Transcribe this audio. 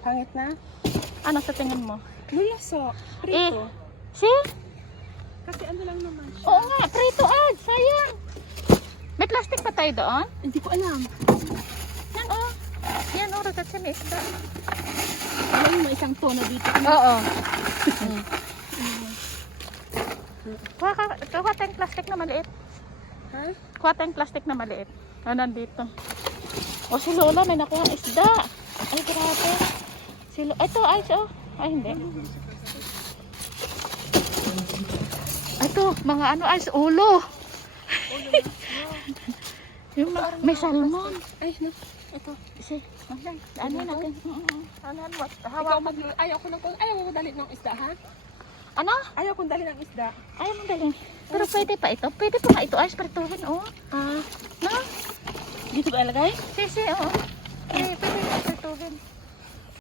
Pangit na? Ano sa tingin mo? Lulaso. Prito. Si? Kasi ano lang naman siya. Oo nga, prito ad. Sayang. May plastic pa tayo doon? Hindi ko alam. Yan oh. Yan oh, ragat siya may isda. Alam mo, may isang tono dito. Oo. Kuha tayong plastic na maliit. Ha? Kuha tayong plastic na maliit. O, nandito. O, si Lola may nakuha isda. Ay, grabe. Ito, ay, ay, hindi. Ito, mga ano, ay, ulo. Yung may salmon. Ay, no. Ito. Ano natin? Ikaw ayaw ko dali ng isda, ha? Ano? Ayaw kong dali ng isda. Ayaw mo dali. Pero pwede pa ito. Pwede pa nga ito. Ay, sprituhin, oh. Ah, No? dito ba ilagay? Oo. Pwede pa sprituhin.